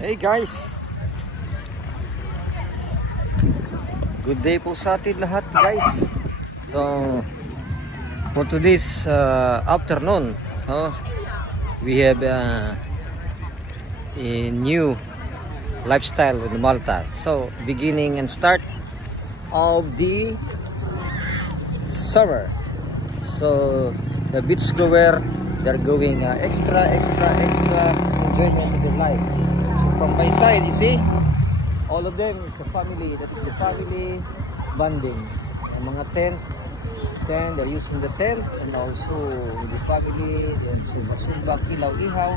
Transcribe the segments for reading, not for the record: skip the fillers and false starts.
Hey guys, good day po sa atin lahat guys. So for today's afternoon, we have a new lifestyle in Malta. So beginning and start of the summer. So the beach goer, they're going extra enjoyment of their life. From my side, you see, all of them is the family. That is the family bonding. Yung mga tent, they're using the tent, and also the family, sumbak, ilaw, ihaw.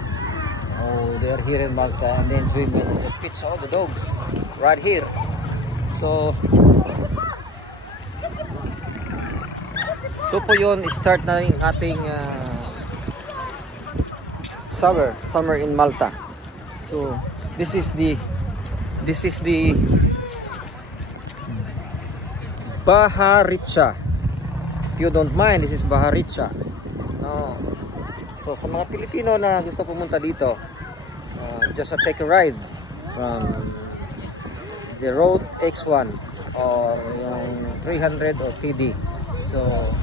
Oh, they're here in Malta, and then enjoyment of the kids, all the dogs, right here. So, ito po yun, start na yung ating summer in Malta. So, this is the Baharitsa. If you don't mind, this is Baharitsa. No. So sa mga Pilipino na gusto pumunta dito, just take a ride from the road X1 or yung 300 or TD. So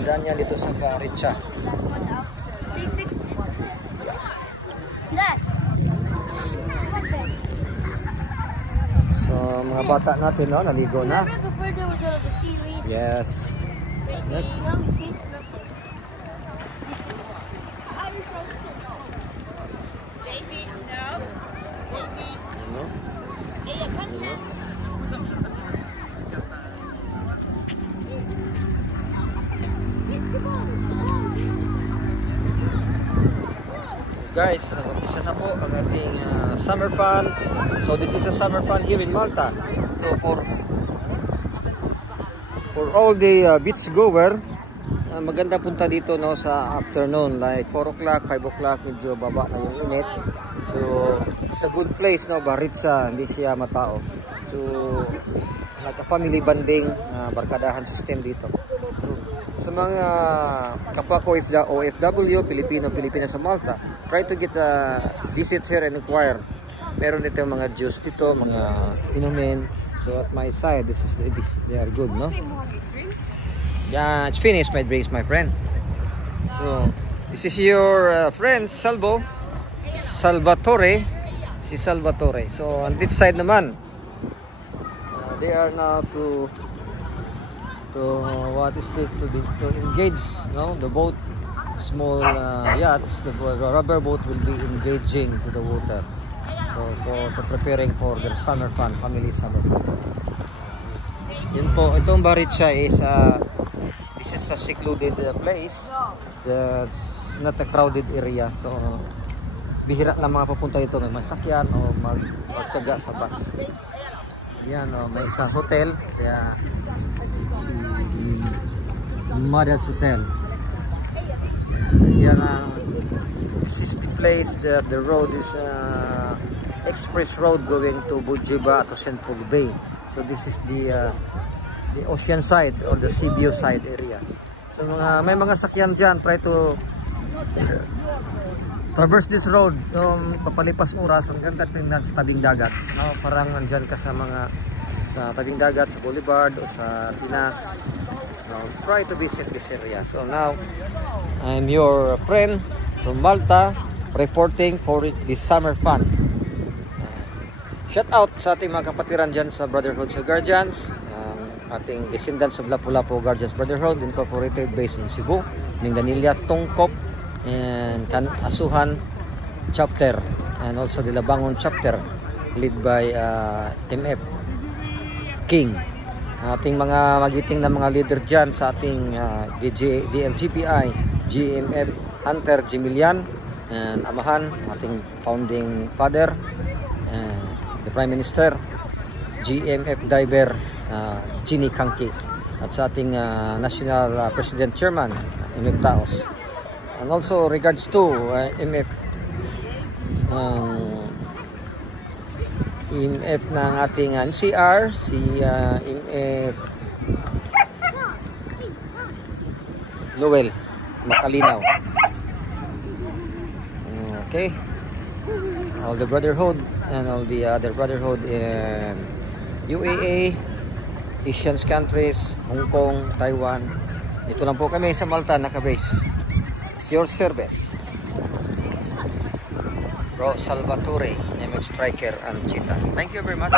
daan yan dito sa Baharitsa. So mga bata natin, no, naligo na. Before there was a seaweed. Yes. Yes. Guys, umpisa na po ang ating summer fun. So this is a summer fun here in Malta. So for all the beach goer, maganda punta dito, no, sa afternoon, like 4 o'clock, 5 o'clock, medyo baba na yung init. So it's a good place, no, Baharitsa, hindi siya matao. So like a family bonding, barkadahan system dito. So, sa mga kapwa ko OFW, Pilipino sa Malta, try to get a visit here and inquire. Meron dito mga juice dito, mga inumin. So at my side, this is they are good, no? Yeah, it's finished my drinks, my friend. So this is your friend Salvatore. Si Salvatore. So on this side naman, they are now to what is this, to engage, no, the boat, small yachts, the rubber boat will be engaging to the water. So for preparing for their summer fun, family summer fun. Yun po, itong Baharitsa is this is a secluded place. It's not a crowded area. So bihira lang mga papunta dito, may masakyan o magtsaga sa bus. Yan, may isang hotel, kaya Mother's Hotel. Yan ang this is the place that the road is express road going to Bujiba to St. Pog Bay. So this is the ocean side or the sea view side area. So may mga sakyan dyan, try to traverse this road, papalipas oras, ang ganda tingnan sa tabing dagat, no? Parang nandyan ka sa mga tabing dagat, sa Boulevard o sa Pinas. So try to visit this area. So now I'm your friend from Malta reporting for this summer fun. Shout out sa ating mga kapatiran dyan sa Brotherhood sa Guardians, ating descendants of Lapu-Lapu Guardians Brotherhood Incorporated based in Cebu, Mindanilla, Tongkop, and Asuhan chapter, and also the Labangon chapter led by MF King. Ating mga magiting na mga leader dyan sa ating DLGPI, GMF Hunter Jimilian, and Amahan, ating founding father, the Prime Minister, GMF Diver Ginny Kanki, at sa ating National President Chairman, MF Taos. And also regards to MF ng ating NCR, si MF Noel Makalinaw. Okay. all the brotherhood and all the other brotherhood in UAE, Asian countries, Hong Kong, Taiwan. Dito lang po kami sa Malta naka-base. It's your service, Bro Salvatore, MF Striker and Cheetah. Thank you very much.